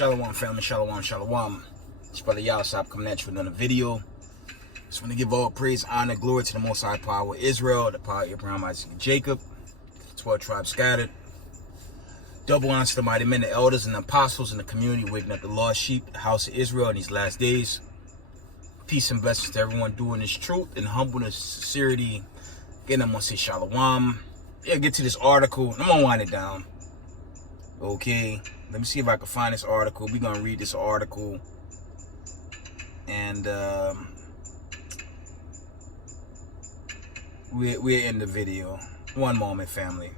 Shalom family, shalom, shalom. It's brother Yalsop coming at you with another video. Just want to give all praise, honor, glory to the Most High Power of Israel, the power of Abraham, Isaac, and Jacob, the 12 tribes scattered. Double honor to the mighty men, the elders, and the apostles in the community, waking up the lost sheep, the house of Israel in these last days. Peace and blessings to everyone doing this truth and humbleness, sincerity. Again, I'm going to say shalom. Yeah, get to this article. I'm going to wind it down. Okay, let me see if I can find this article. We're going to read this article. And we're in the video. One moment, family.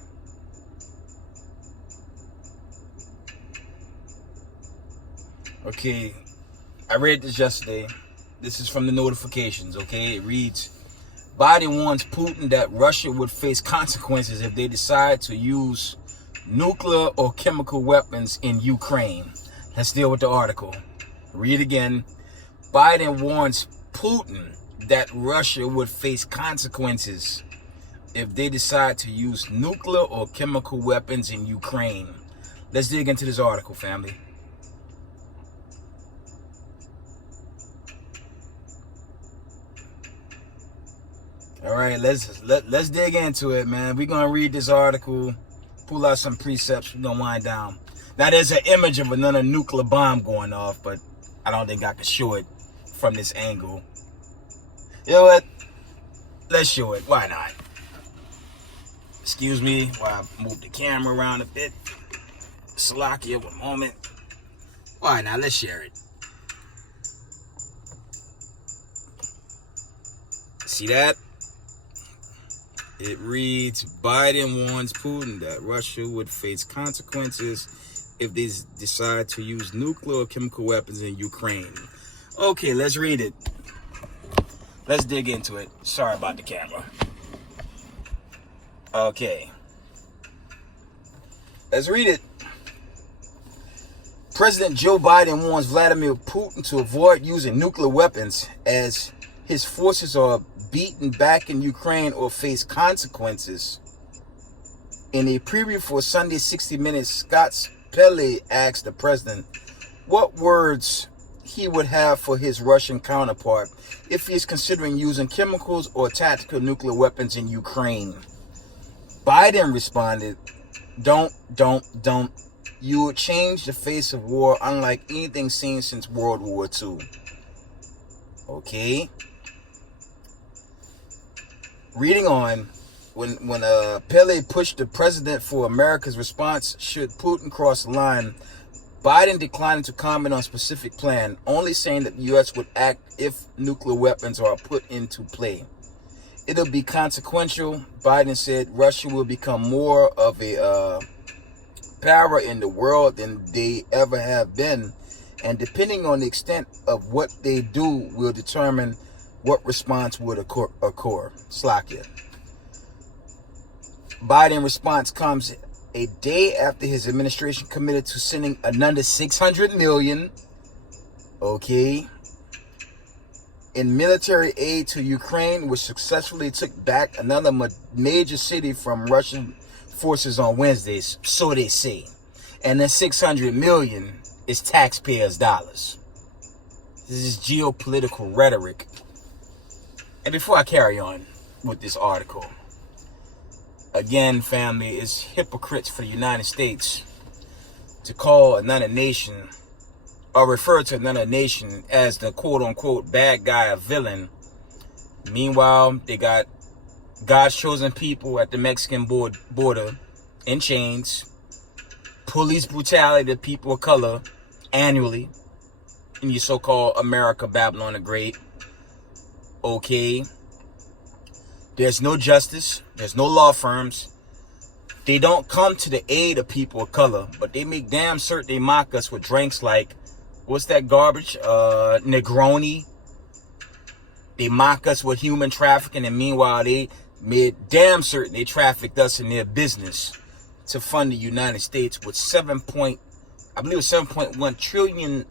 Okay, I read this yesterday. This is from the notifications, okay? It reads, Biden warns Putin that Russia would face consequences if they decide to use nuclear or chemical weapons in Ukraine. Let's deal with the article. Read again. Biden warns Putin that Russia would face consequences if they decide to use nuclear or chemical weapons in Ukraine. Let's dig into this article, family. All right, let's dig into it, man. We're gonna read this article, pull out some precepts. We're gonna wind down. Now, there's an image of another nuclear bomb going off, but I don't think I can show it from this angle. You know what? Let's show it. Why not? Excuse me while I move the camera around a bit. Salakia, one moment. Why not? Let's share it. See that? It reads, Biden warns Putin that Russia would face consequences if they decide to use nuclear or chemical weapons in Ukraine. Okay, let's read it. Let's dig into it. Sorry about the camera. Okay. Let's read it. President Joe Biden warns Vladimir Putin to avoid using nuclear weapons as his forces are beaten back in Ukraine or face consequences. In a preview for Sunday's 60 Minutes, Scott Pelley asked the president what words he would have for his Russian counterpart if he is considering using chemicals or tactical nuclear weapons in Ukraine. Biden responded, Don't. You would change the face of war unlike anything seen since World War II. Okay. Reading on, when Pele pushed the president for America's response should Putin cross the line, Biden declined to comment on specific plan, only saying that the U.S. would act if nuclear weapons are put into play. It'll be consequential, Biden said. Russia will become more of a power in the world than they ever have been, and depending on the extent of what they do will determine what response would occur. Slakia. Biden response comes a day after his administration committed to sending another $600 million, okay, in military aid to Ukraine, which successfully took back another major city from Russian forces on Wednesdays, so they say. And the $600 million is taxpayers' dollars. This is geopolitical rhetoric. And before I carry on with this article, again, family, it's hypocrites for the United States to call another nation or refer to another nation as the quote-unquote bad guy, a villain. Meanwhile, they got God's chosen people at the Mexican border in chains, police brutality to people of color annually in your so-called America, Babylon the Great. Okay, there's no justice, there's no law firms. They don't come to the aid of people of color, but they make damn certain they mock us with drinks like, what's that garbage? Negroni. They mock us with human trafficking, and meanwhile they made damn certain they trafficked us in their business to fund the United States with $7.1 trillion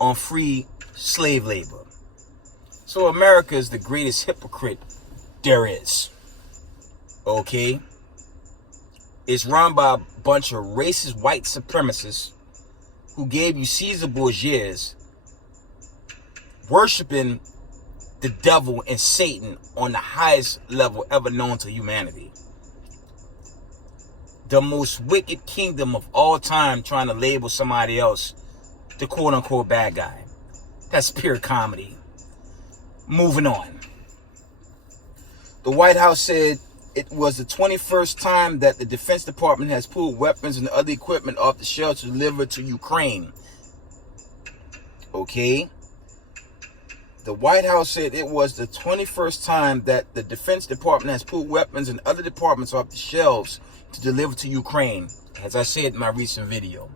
on free slave labor. So America is the greatest hypocrite there is. Okay? is run by a bunch of racist white supremacists who gave you Caesar Borgias worshiping the devil and Satan on the highest level ever known to humanity. The most wicked kingdom of all time, trying to label somebody else the quote-unquote bad guy. That's pure comedy. Moving on. The White House said it was the 21st time that the Defense Department has pulled weapons and other equipment off the shelves to deliver to Ukraine. Okay? The White House said it was the 21st time that the Defense Department has pulled weapons and other departments off the shelves to deliver to Ukraine, as I said in my recent video.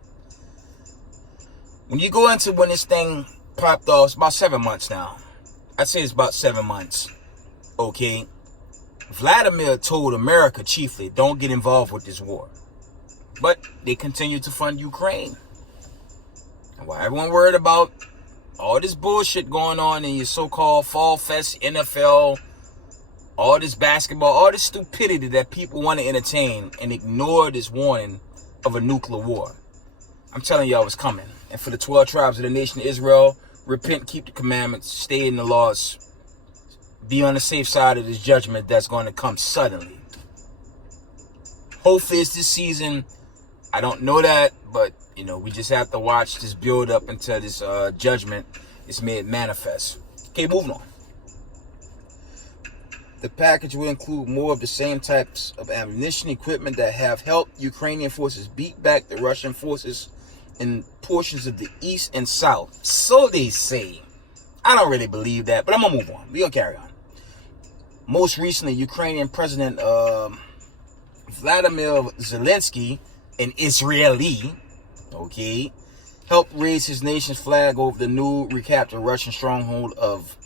When you go into when this thing popped off, it's about 7 months now. I'd say it's about 7 months. Okay? Vladimir told America chiefly, don't get involved with this war. But they continue to fund Ukraine. And while everyone worried about all this bullshit going on in your so-called Fall Fest, NFL, all this basketball, all this stupidity that people want to entertain and ignore this warning of a nuclear war. I'm telling y'all it's coming. And for the 12 tribes of the nation of Israel, repent, keep the commandments, stay in the laws, be on the safe side of this judgment that's going to come suddenly. Hopefully it's this season. I don't know that, but you know, we just have to watch this build up until this judgment is made manifest. Okay, moving on. The package will include more of the same types of ammunition equipment that have helped Ukrainian forces beat back the Russian forces in portions of the east and south. So they say. I don't really believe that, but I'm going to move on. We're going to carry on. Most recently, Ukrainian President Vladimir Zelensky, an Israeli, okay, helped raise his nation's flag over the new recaptured Russian stronghold of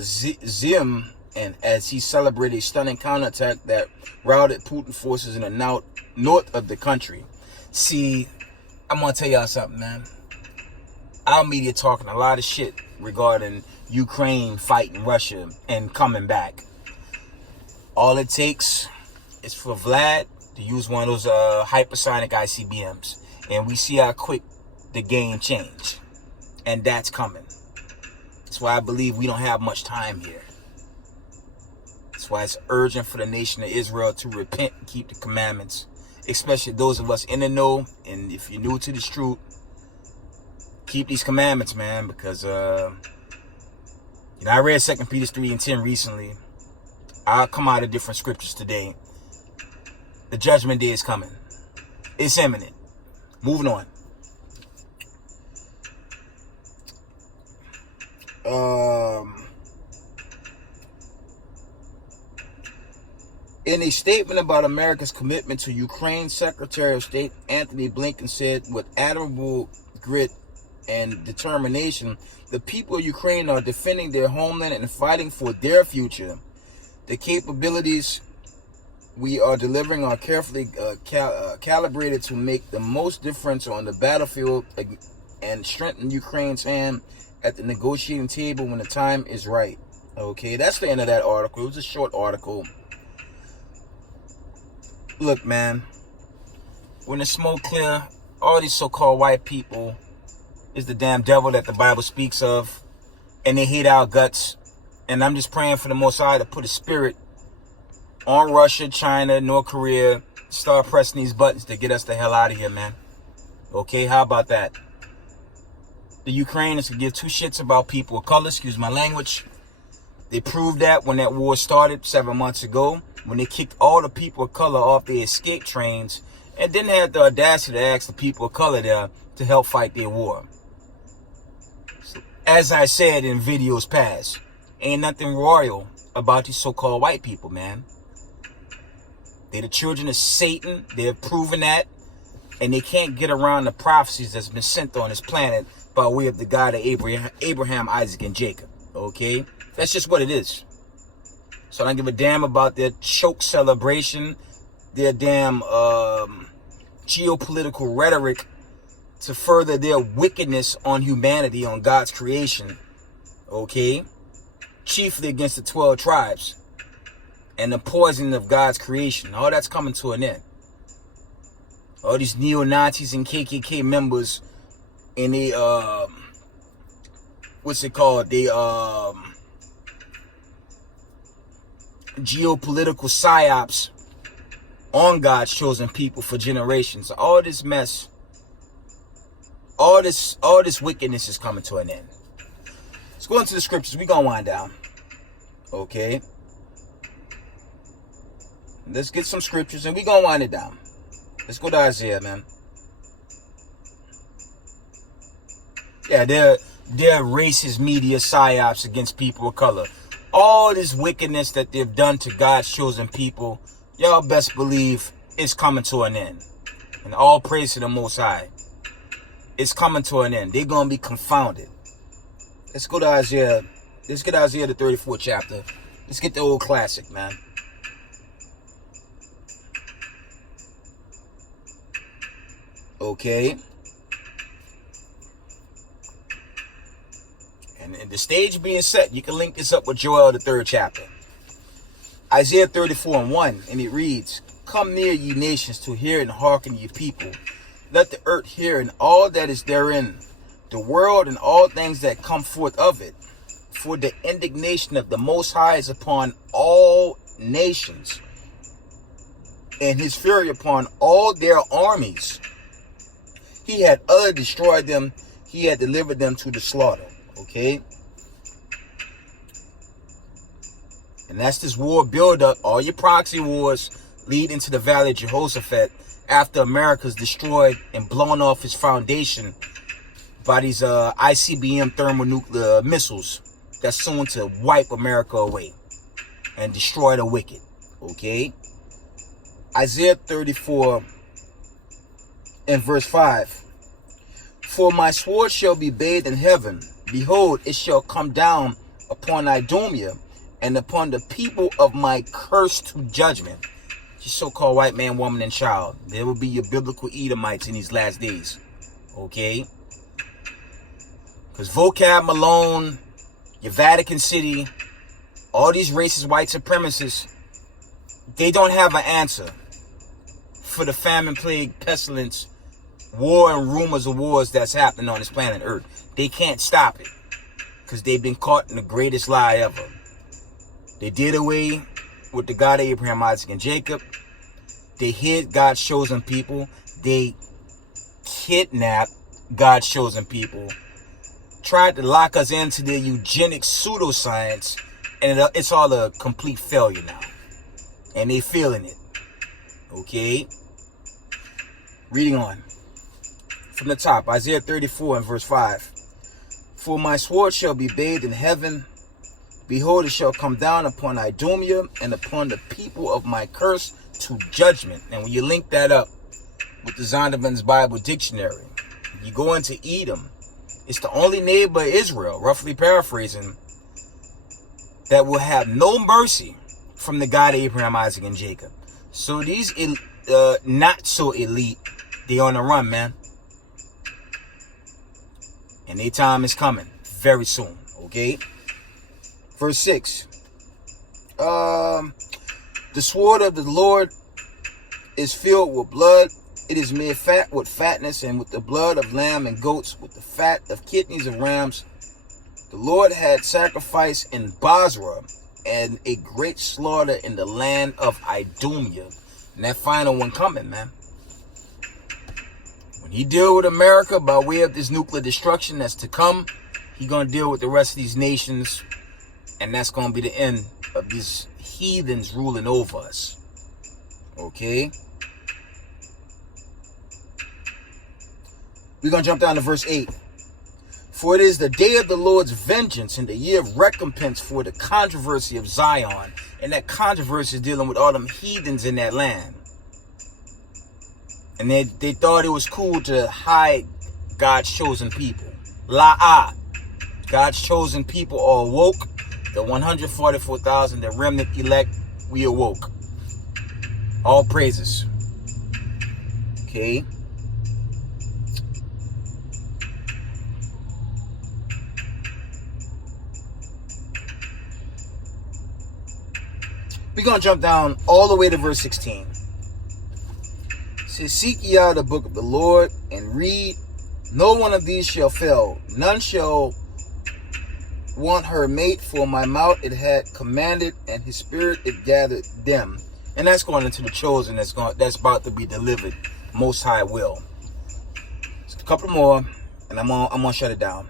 Zim, and as he celebrated a stunning counterattack that routed Putin forces in the north of the country. See, I'm going to tell y'all something, man. Our media talking a lot of shit regarding Ukraine fighting Russia and coming back. All it takes is for Vlad to use one of those hypersonic ICBMs. And we see how quick the game change. And that's coming. That's why I believe we don't have much time here. That's why it's urgent for the nation of Israel to repent and keep the commandments. Especially those of us in the know. And if you're new to this truth, keep these commandments, man. Because, I read 2 Peter 3:10 recently. I'll come out of different scriptures today. The judgment day is coming. It's imminent. Moving on. In a statement about America's commitment to Ukraine, Secretary of State Anthony Blinken said, with admirable grit and determination, the people of Ukraine are defending their homeland and fighting for their future. The capabilities we are delivering are carefully calibrated to make the most difference on the battlefield and strengthen Ukraine's hand at the negotiating table when the time is right. Okay, that's the end of that article. It was a short article. Look, man, when the smoke clear, all these so-called white people is the damn devil that the Bible speaks of, and they hate our guts. And I'm just praying for the Most High to put a spirit on Russia, China, North Korea, start pressing these buttons to get us the hell out of here, man. Okay, how about that? The Ukrainians can give two shits about people of color, excuse my language. They proved that when that war started 7 months ago, when they kicked all the people of color off their escape trains and didn't have the audacity to ask the people of color there to help fight their war. So, as I said in videos past, ain't nothing royal about these so-called white people, man. They're the children of Satan. They're proven that. And they can't get around the prophecies that's been sent on this planet by way of the God of Abraham, Isaac, and Jacob. Okay? That's just what it is. So I don't give a damn about their choke celebration, their damn geopolitical rhetoric to further their wickedness on humanity, on God's creation. Okay? Chiefly against the 12 tribes and the poison of God's creation. All that's coming to an end. All these neo-Nazis and KKK members, and they what's it called? They geopolitical psyops on God's chosen people for generations. All this mess, all this wickedness is coming to an end. Let's go into the scriptures. We're gonna wind down. Okay. Let's get some scriptures and we're gonna wind it down. Let's go to Isaiah, man. Yeah, they're racist media psyops against people of color. All this wickedness that they've done to God's chosen people, y'all best believe it's coming to an end. And all praise to the Most High. It's coming to an end. They're going to be confounded. Let's go to Isaiah. Let's get Isaiah the 34th chapter. Let's get the old classic, man. Okay. And the stage being set, you can link this up with Joel the 3rd chapter. Isaiah 34:1, and it reads, "Come near, ye nations, to hear and hearken, ye people. Let the earth hear and all that is therein, the world and all things that come forth of it. For the indignation of the Most High is upon all nations, and his fury upon all their armies. He had utterly destroyed them. He had delivered them to the slaughter." Okay. And that's this war buildup. All your proxy wars lead into the Valley of Jehoshaphat after America's destroyed and blown off its foundation by these ICBM thermonuclear missiles that's soon to wipe America away and destroy the wicked. Okay. Isaiah 34 and verse 5. "For my sword shall be bathed in heaven. Behold, it shall come down upon Idumea and upon the people of my curse to judgment." You so-called white man, woman, and child. There will be your biblical Edomites in these last days. Okay? Because Vocab Malone, your Vatican City, all these racist white supremacists, they don't have an answer for the famine, plague, pestilence, war, and rumors of wars that's happening on this planet Earth. They can't stop it because they've been caught in the greatest lie ever. They did away with the God of Abraham, Isaac, and Jacob. They hid God's chosen people. They kidnapped God's chosen people. Tried to lock us into their eugenic pseudoscience, and it's all a complete failure now. And they feeling it. Okay? Reading on. From the top, Isaiah 34 and verse 5. "For my sword shall be bathed in heaven. Behold, it shall come down upon Idumea and upon the people of my curse to judgment." And when you link that up with the Zondervan's Bible Dictionary, you go into Edom. It's the only neighbor of Israel, roughly paraphrasing, that will have no mercy from the God of Abraham, Isaac, and Jacob. So these not so elite, they on the run, man. And their time is coming very soon. Okay. Verse 6. The sword of the Lord is filled with blood. It is made fat with fatness, and with the blood of lamb and goats, with the fat of kidneys of rams. The Lord had sacrifice in Basra, and a great slaughter in the land of Idumea. And that final one coming, man. When he deal with America by way of this nuclear destruction that's to come, he gonna deal with the rest of these nations, and that's gonna be the end of these heathens ruling over us. Okay? We're gonna jump down to verse 8. "For it is the day of the Lord's vengeance and the year of recompense for the controversy of Zion." And that controversy is dealing with all them heathens in that land. And they thought it was cool to hide God's chosen people. La'ah. God's chosen people are awoke. The 144,000, the remnant elect, we awoke. All praises. Okay. We're going to jump down all the way to verse 16. says, seek ye out the book of the Lord and read. No one of these shall fail. None shall want her mate, for my mouth it had commanded, and his spirit it gathered them. And that's going into the chosen that's about to be delivered. Most High will. Just a couple more, and I'm gonna shut it down.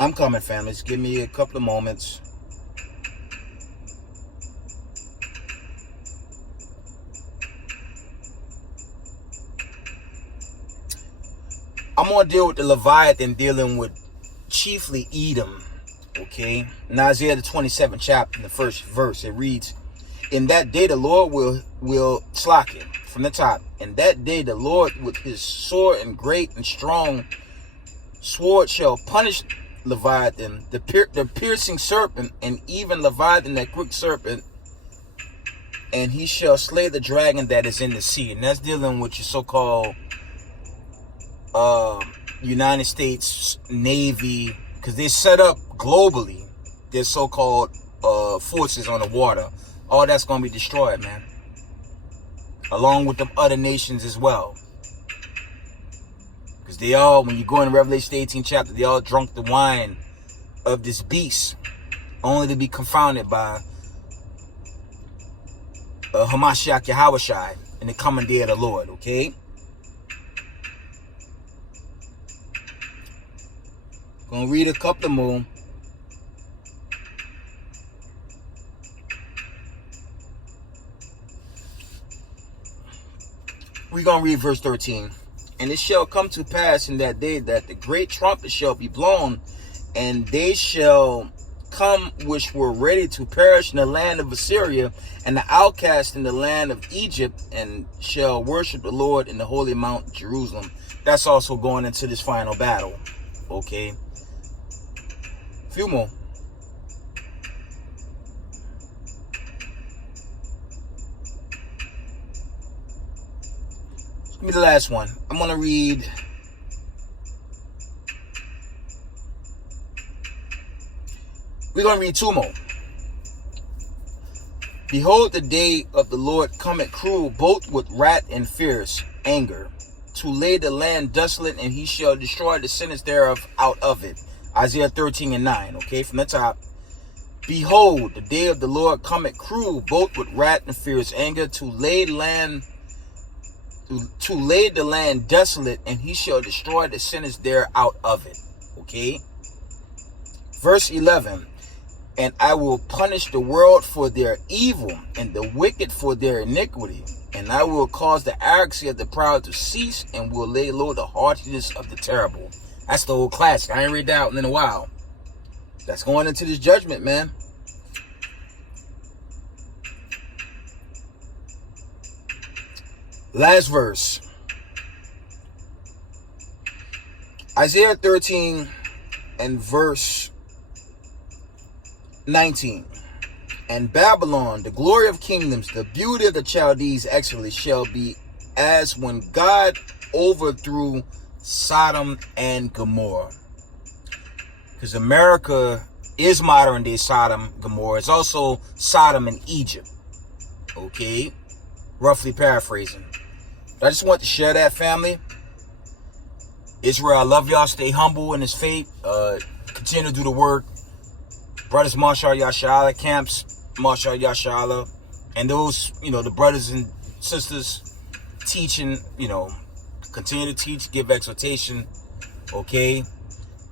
I'm coming, family. Just give me a couple of moments. I'm going to deal with the Leviathan, dealing with chiefly Edom. Okay? In Isaiah the 27th chapter, in the first verse, it reads, in that day the Lord will slack it from the top. In that day the Lord with his sword and great and strong sword shall punish Leviathan, the piercing serpent, and even Leviathan, that quick serpent, and he shall slay the dragon that is in the sea. And that's dealing with your so-called United States Navy, because they're set up globally. Their so-called forces on the water. All that's going to be destroyed, man. Along with the other nations as well. Because they all, when you go in Revelation 18 chapter, they all drunk the wine of this beast, only to be confounded by Hamashiach Yahushai in the coming day of the Lord, okay? Gonna read a couple more. We're gonna read verse 13. And it shall come to pass in that day that the great trumpet shall be blown, and they shall come which were ready to perish in the land of Assyria, and the outcast in the land of Egypt, and shall worship the Lord in the holy mount Jerusalem. That's also going into this final battle. Okay. Few more. Give me the last one. I'm going to read. We're going to read two more. Behold, the day of the Lord cometh cruel, both with wrath and fierce anger, to lay the land desolate, and he shall destroy the sinners thereof out of it. Isaiah 13 and 9, okay, from the top. Behold, the day of the Lord cometh cruel, both with wrath and fierce anger, to lay the land desolate, and he shall destroy the sinners there out of it. Okay. Verse 11. And I will punish the world for their evil, and the wicked for their iniquity. And I will cause the arrogancy of the proud to cease, and will lay low the haughtiness of the terrible. That's the old classic. I ain't read that in a while. That's going into this judgment, man. Last verse. Isaiah 13 and verse 19. And Babylon, the glory of kingdoms, the beauty of the Chaldees, excellently shall be as when God overthrew Sodom and Gomorrah. Because America is modern day Sodom, Gomorrah. It's also Sodom and Egypt. Okay? Roughly paraphrasing. I just want to share that, family. Israel, I love y'all. Stay humble in this faith. Continue to do the work. Brothers Marshal Yashala, camps Marshal Yashala, and those, the brothers and sisters teaching, continue to teach, give exhortation, okay?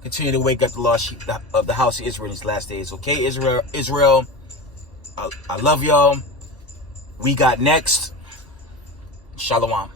Continue to wake up the lost sheep of the house of Israel in these last days, okay? Israel, I love y'all. We got next. Shalom.